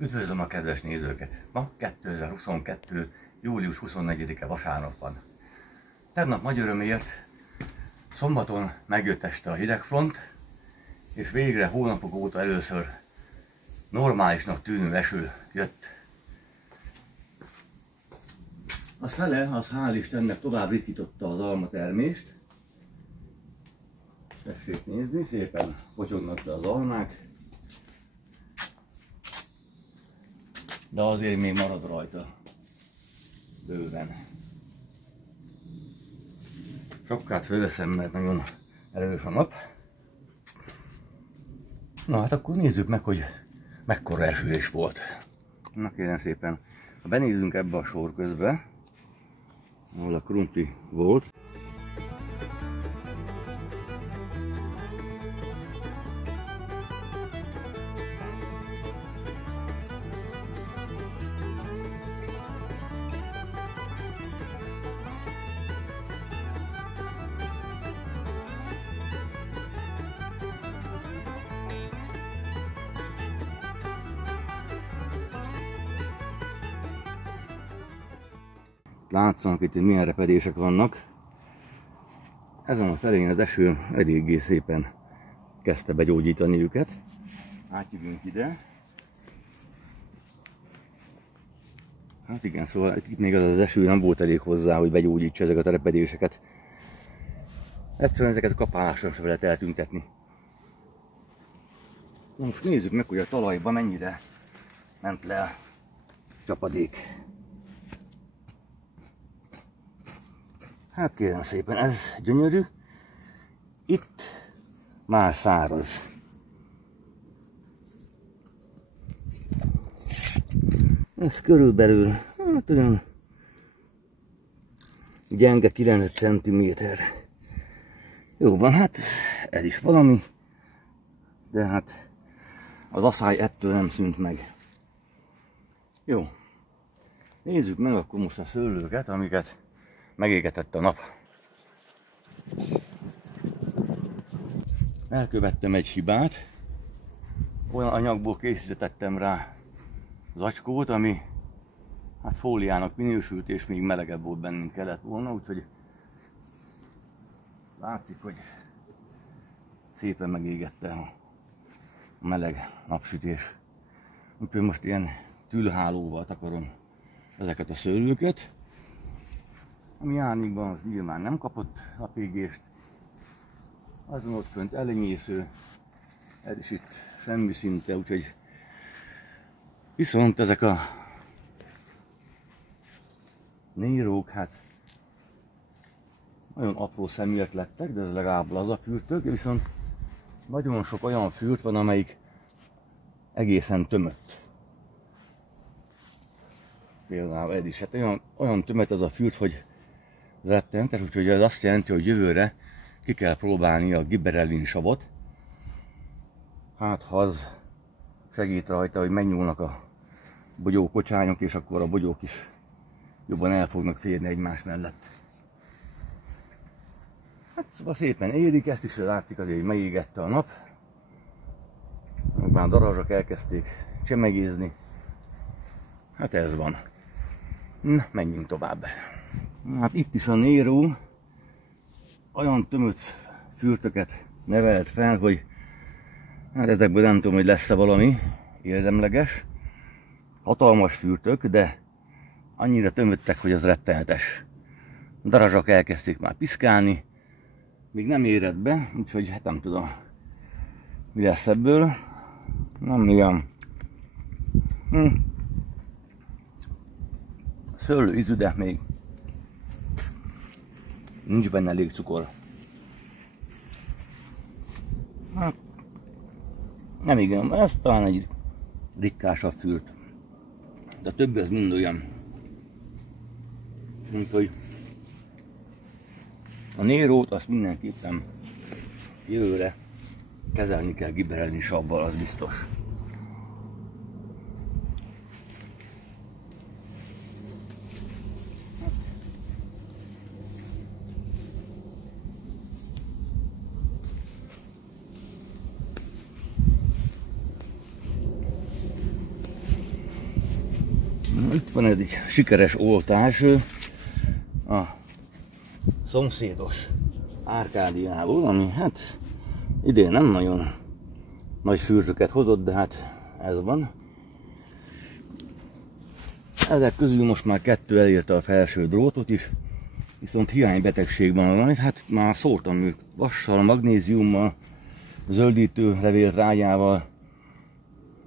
Üdvözlöm a kedves nézőket! Ma 2022. július 24-e vasárnap van. Tegnap nagy örömért szombaton megjött este a hidegfront, és végre hónapok óta először normálisnak tűnő eső jött. A szele, az hál' Istennek tovább ritkította az almatermést. Tessék nézni, szépen potyognak le az almák. De azért még marad rajta bőven. Sapkát fölveszem, mert nagyon erős a nap. Na hát akkor nézzük meg, hogy mekkora esőés volt. Na kérem szépen, ha benézzünk ebbe a sor közbe, ahol a krumpli volt. Látszanak itt, hogy milyen repedések vannak. Ezen a felén az eső eléggé szépen kezdte begyógyítani őket. Átjövünk ide. Hát igen, szóval itt még az eső nem volt elég hozzá, hogy begyógyítsa ezeket a repedéseket. Egyszerűen ezeket a kapálásra sem lehet eltüntetni. Most nézzük meg, hogy a talajban mennyire ment le a csapadék. Hát kérem szépen, ez gyönyörű. Itt már száraz. Ez körülbelül, hát olyan gyenge 9 cm. Jó van, hát ez is valami, de hát az aszály ettől nem szűnt meg. Jó, nézzük meg akkor most a szőlőket, amiket megégetett a nap. Elkövettem egy hibát. Olyan anyagból készítettem rá zacskót, ami hát fóliának minősült, és még melegebb volt benne, mint kellett volna, úgyhogy látszik, hogy szépen megégette a meleg napsütés. Úgyhogy most ilyen tülhálóval takarom ezeket a szőlőket. Ami árnyékban az nyilván nem kapott napégést. Azon ott fönt elenyésző, ez is itt semmi szinte, úgyhogy viszont ezek a nérók hát nagyon apró szeműek lettek, de ez legalább lazafürtök, viszont nagyon sok olyan fürt van, amelyik egészen tömött. Például ez is, hát olyan tömött az a fürt, hogy rettentes, úgyhogy ez azt jelenti, hogy jövőre ki kell próbálni a gibberellin savot. Hát ha az segít rajta, hogy megnyúlnak a bogyókocsányok, és akkor a bogyók is jobban el fognak férni egymás mellett. Hát szóval szépen érik, ezt is látszik azért, hogy megégette a nap. Már darazsak elkezdték csemegézni. Hát ez van. Na, menjünk tovább. Hát itt is a néró olyan tömött fürtöket nevelt fel, hogy hát ezekből nem tudom, hogy lesz-e valami érdemleges. Hatalmas fürtök, de annyira tömöttek, hogy az rettenetes. Darazsak elkezdték már piszkálni, még nem érett be, úgyhogy hát nem tudom, mi lesz ebből. Nem igen. Szőlő ízű, de még nincs benne elég cukor. Hát, nem igen, ez talán egy ritkásabb fürt. De a többi az mind olyan. Úgyhogy a nérót azt mindenképpen jövőre kezelni kell gibberellin savval, az biztos. Itt van egy sikeres oltás a szomszédos Árkádiából, ami hát idén nem nagyon nagy fürdőket hozott, de hát ez van. Ezek közül most már 2 elérte a felső drótot is, viszont hiánybetegség van valamit, hát már szórtam ők vassal, magnéziummal, zöldítő levél rágyával.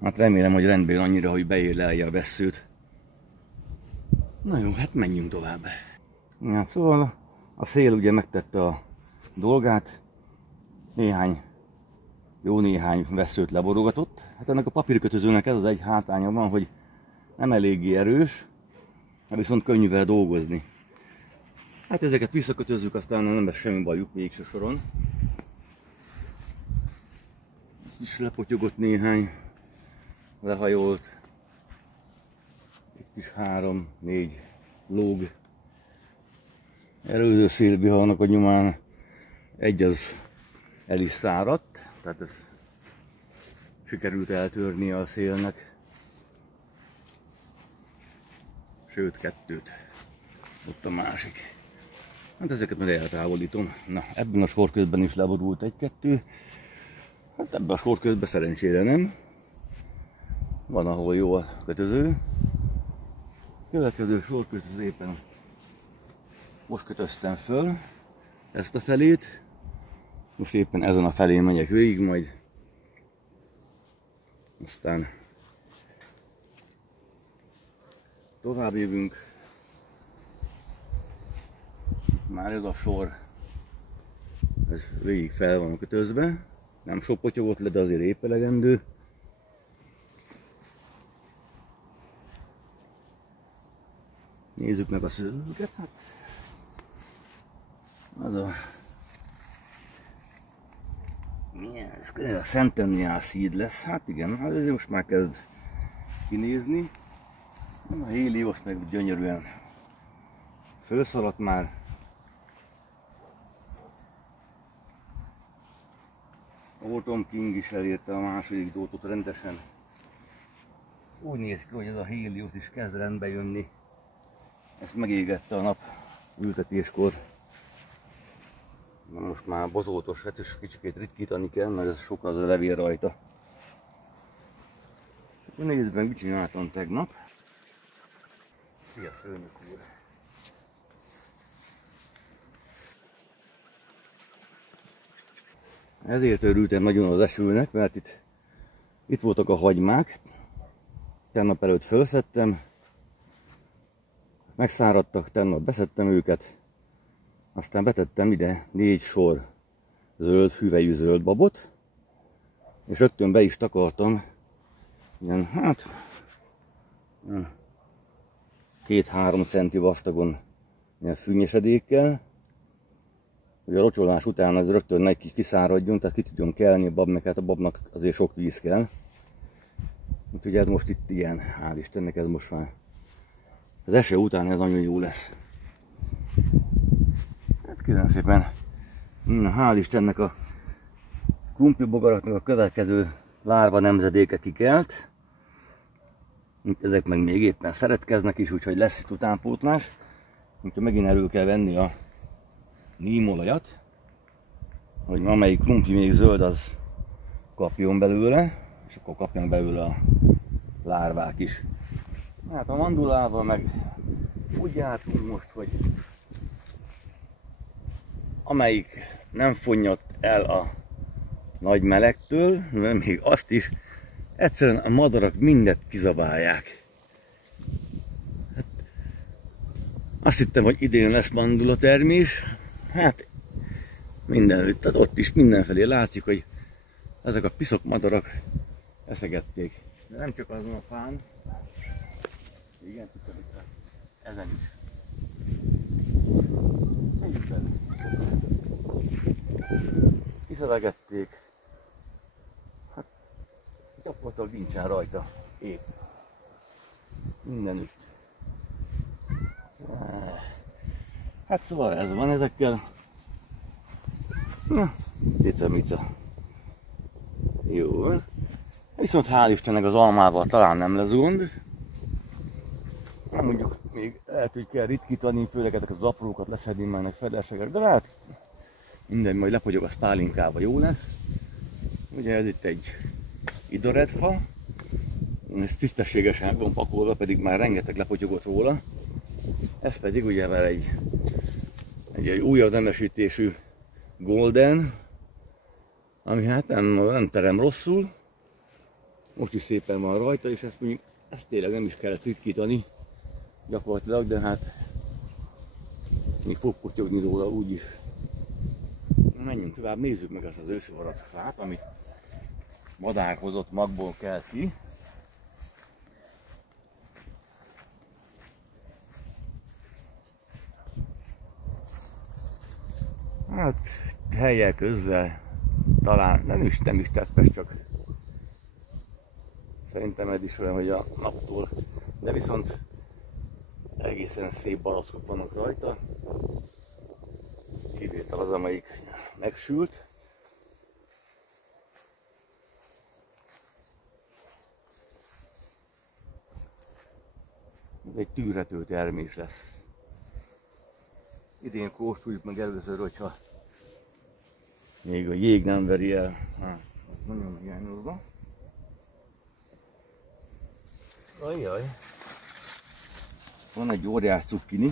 Hát remélem, hogy rendben annyira, hogy beérlelje a vesszőt. Na jó, hát menjünk tovább. Ja, szóval a szél ugye megtette a dolgát, jó néhány vesszőt leborogatott. Hát ennek a papírkötözőnek ez az egy hátránya van, hogy nem eléggé erős, viszont könnyű vele dolgozni. Hát ezeket visszakötözzük, aztán nem lesz semmi bajuk végső soron. Itt is lepotyogott néhány, lehajolt. Itt is 3-4 lóg. Előző szélviharnak a nyomán egy az el is száradt, tehát ez sikerült eltörni a szélnek. Sőt, 2. Ott a másik. Hát ezeket meg eltávolítom. Na, ebben a sorközben is leborult 1-2. Hát ebben a sorközben szerencsére nem. Van, ahol jó a kötöző. Következő sorköz éppen most kötöztem föl ezt a felét. Most éppen ezen a felén megyek végig, majd aztán tovább jövünk. Már ez a sor, ez végig fel van kötözve. Nem sok potyogott le, de azért épp elegendő. Nézzük meg a szőlőket. Hát az a ez a Centennial Seed lesz. Hát igen, ez most már kezd kinézni. A Helios meg gyönyörűen felszaladt már. Autumn King is elérte a második drótot rendesen. Úgy néz ki, hogy ez a Helios is kezd rendbe jönni. Ezt megégette a nap ültetéskor. Na most már bozótos, hát is kicsikét ritkítani kell, mert ez sok az a levél rajta. Nézd meg, mit csináltam tegnap. Szia, főnök úr! Ezért örültem nagyon az esőnek, mert itt voltak a hagymák. Tegnap előtt felszedtem. Megszáradtak, tegnap beszedtem őket. Aztán betettem ide 4 sor zöld, hüvelyű zöld babot. És rögtön be is takartam ilyen, hát 2-3 centi vastagon ilyen fűnyesedékkel, hogy a rocsolás után az rögtön egy kis kiszáradjon, tehát ki tudjon kelni a bab, meg hát a babnak azért sok víz kell. Úgyhogy ez most itt ilyen, hál' Istennek, ez most már az eső után ez nagyon jó lesz. Hát kérem szépen, hál' Istennek a krumplibogaraknak a következő lárva nemzedéke kikelt. Ezek meg még éppen szeretkeznek is, úgyhogy lesz itt utánpótlás. Úgyhogy megint elő kell venni a nímolajat, hogy amelyik krumpli még zöld, az kapjon belőle, és akkor kapjanak belőle a lárvák is. Hát a mandulával meg úgy jártunk most, hogy amelyik nem fonnyadt el a nagy melegtől, mert még azt is egyszerűen a madarak mindet kizabálják. Hát, azt hittem, hogy idén lesz mandula termés, hát mindenütt, tehát ott is mindenfelé látszik, hogy ezek a piszok madarak eszegették. De nem csak azon a fán, igen, tudom, itt ezen is. Szépen kiszelegették. Hát gyakorlatilag nincsen rajta épp. Mindenütt. Hát szóval ez van ezekkel. Na, cica-mica. Jó. Viszont hál' Istennek az almával talán nem lesz gond. Mondjuk még lehet, hogy kell ritkítani, főleg ezeket az aprókat leszedni már nagy felesleges, de hát minden majd lepogyog a pálinkába, jó lesz. Ugye ez itt egy idoredfa, ez tisztességesen van pakolva, pedig már rengeteg lepotyogott róla. Ez pedig ugye már egy újabb nemesítésű golden, ami hát nem terem rosszul. Most is szépen van rajta, és ezt tényleg nem is kellett ritkítani gyakorlatilag, de hát még fog potyogni róla úgyis. Menjünk tovább, nézzük meg ezt az őszi barackfát, amit madárhozott magból kell ki. Hát helyek közzel talán nem is teppes, csak szerintem ez is olyan, hogy a naptól, de viszont egészen szép barackok vannak rajta. Kivétel az, amelyik megsült. Ez egy tűrhető termés lesz. Idén kóstoljuk meg először, hogyha még a jég nem veri el. Hát, az nagyon hiányozna. Ajjaj. Van egy óriás cukkini.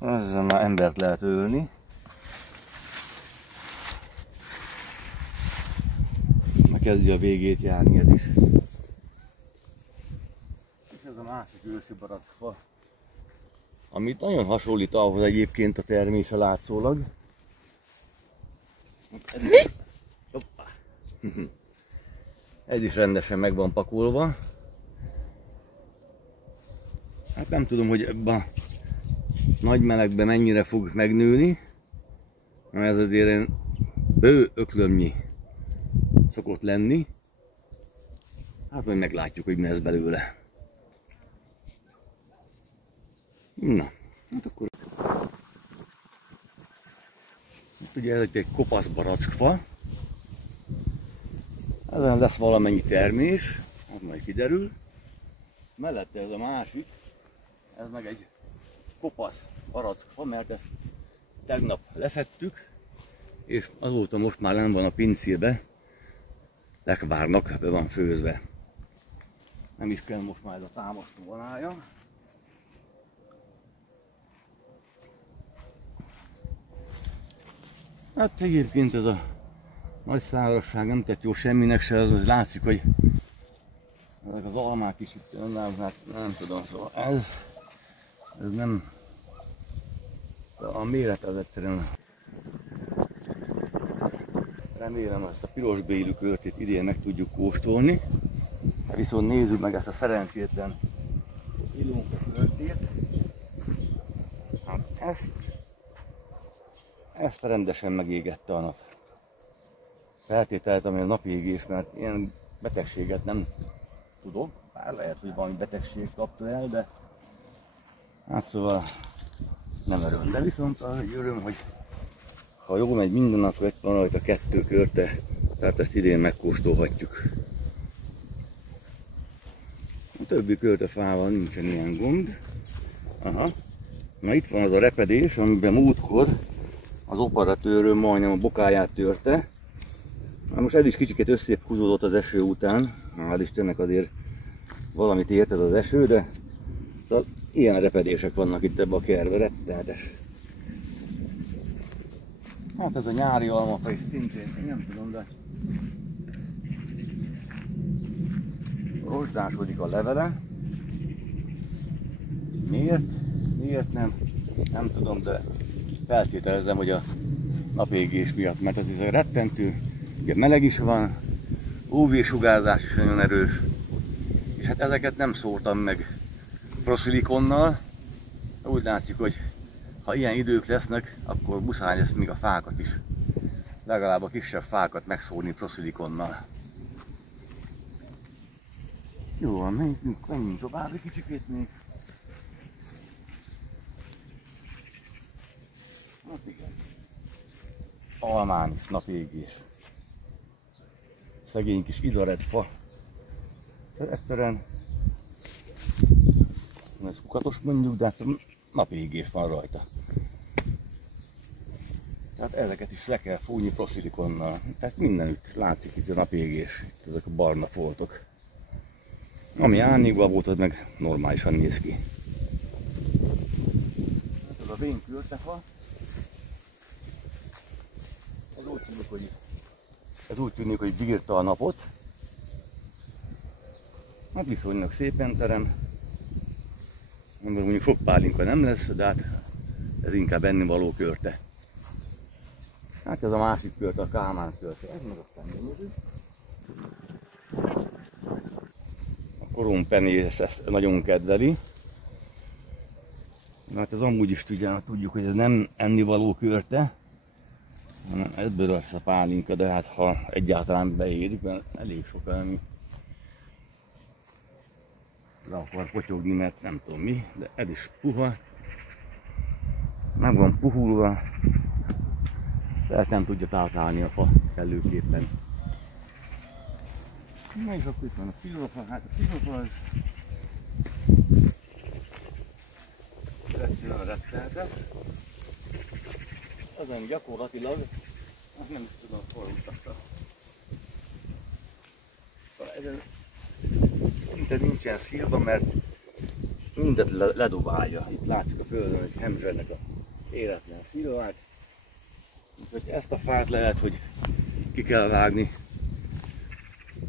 Ezzel már embert lehet ölni. Már kezdje a végét járni ez is. És ez a másik őszi barackfa, amit nagyon hasonlít ahhoz egyébként a termése látszólag. Ez is rendesen meg van pakolva. Hát nem tudom, hogy ebben a nagy melegben mennyire fog megnőni, mert ez azért ilyen bő öklömnyi szokott lenni. Hát majd meglátjuk, hogy mi lesz belőle. Na, hát akkor... Hát ugye ez egy kopasz barackfa. Ezen lesz valamennyi termés, az majd kiderül. Mellette ez a másik, ez meg egy kopasz barackfa, mert ezt tegnap leszettük, és azóta most már nem van a pincébe, lekvárnak, be van főzve. Nem is kell most már ez a támasztó vonája. Hát egyébként ez a nagy szárazság nem tett jó semminek se, az látszik, hogy ezek az almák is itt önállnak, nem tudom, szóval ez nem, a méret az egyszerűen. Remélem ezt a piros bélű körtét idén meg tudjuk kóstolni, viszont nézzük meg ezt a szerencsétlen ilónka körtét. Hát ezt rendesen megégette a nap. Feltételtem, hogy a napégés, mert ilyen betegséget nem tudok, bár lehet, hogy valami betegség kapta el, de hát szóval nem öröm. De viszont az egy öröm, hogy ha jól megy minden, akkor itt van rajta 2 körte, tehát ezt idén megkóstolhatjuk. A többi körtefával nincsen ilyen gond. Aha. Na itt van az a repedés, amiben múltkor az operatőröm majdnem a bokáját törte. Na most ez is kicsit összép húzódott az eső után, hál' Istennek azért valamit ért ez az eső, de szóval ilyen repedések vannak itt ebbe a kertbe, rettenetes. Hát ez a nyári almafa is szintén, én nem tudom, de rozsdásodik a levele. Miért nem tudom, de feltételezem, hogy a napégés miatt, mert ez is rettentő, ugye meleg is van, UV-sugárzás is nagyon erős, és hát ezeket nem szórtam meg proszilikonnal. Úgy látszik, hogy ha ilyen idők lesznek, akkor muszáj lesz még a fákat is, legalább a kisebb fákat megszórni proszilikonnal. Jó van, menjünk tovább egy kicsikét még. Hát igen. almán is napégés. Szegény kis idaret fa. Tehát egyszerűen ez kukatos mondjuk, de napégés van rajta. Tehát ezeket is le kell fújni proszilikonnal. Tehát mindenütt látszik itt a napégés, itt ezek a barna foltok. Ami árnyékban volt, az meg normálisan néz ki. Hát ez a vénkürtefa. Ez úgy tűnik, hogy bírta a napot. Hát viszonylag szépen terem. Mondjuk sok pálinka nem lesz, de hát ez inkább ennivaló körte. Hát ez a másik körte, a Kálmán körte. Ez meg aztán gyönyörű. A korompenész ezt nagyon kedveli. Hát ez amúgy is tudjuk, hogy ez nem ennivaló körte, hanem ebből lesz a pálinka, de hát ha egyáltalán beérik, mert elég sok ami le akar potyogni, mert nem tudom mi, de ez is puha. Meg van puhulva, tehát nem tudja táplálni a fa kellőképpen. Na és akkor itt van a szilvafa, hát a szilvafa az egyszerűen retteltet. Ezen gyakorlatilag, azt nem is tudom, hol mutattam. Szóval ezen szinte nincsen szilva, mert mindet ledobálja. Itt látszik a földön, hogy hemzsernek a életlen szilvák. Úgyhogy ezt a fát lehet, hogy ki kell vágni.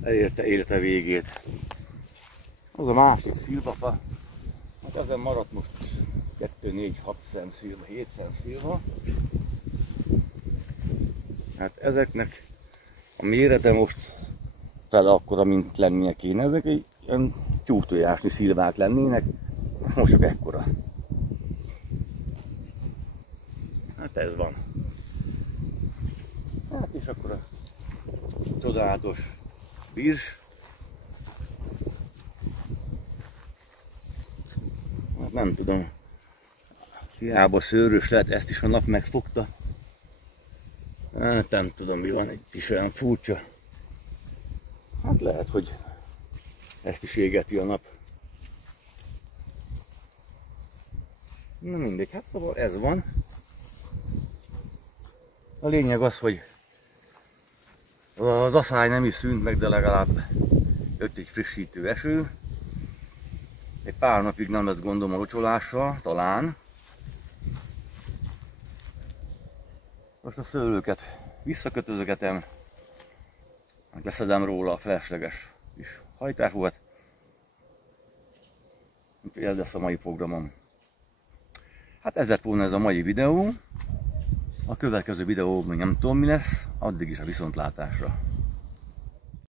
Elérte élete végét. Az a másik szilvafa, hát ezen maradt most 2, 4, 6 szem szilva, 7 szem szilva. Hát ezeknek a mérete most fele akkora, mint lennie kéne. Ezek egy ilyen tyúktojásnyi szilvák lennének, most csak ekkora. Hát ez van. Hát és akkor a csodálatos virs. Hát nem tudom, hiába szőrös lehet, ezt is a nap megfogta. Hát nem tudom mi van, itt is olyan furcsa. Hát lehet, hogy ezt is égeti a nap. Na mindegy, hát szóval ez van. A lényeg az, hogy az aszály nem is szűnt meg, de legalább jött egy frissítő eső. Egy pár napig nem lesz gondom a locsolással, talán. Most a szőlőket visszakötözögetem, leszedem róla a felesleges kis hajtásúat. Úgyhogy ez lesz a mai programom. Hát ez lett volna ez a mai videó. A következő videó még nem tudom mi lesz, addig is a viszontlátásra.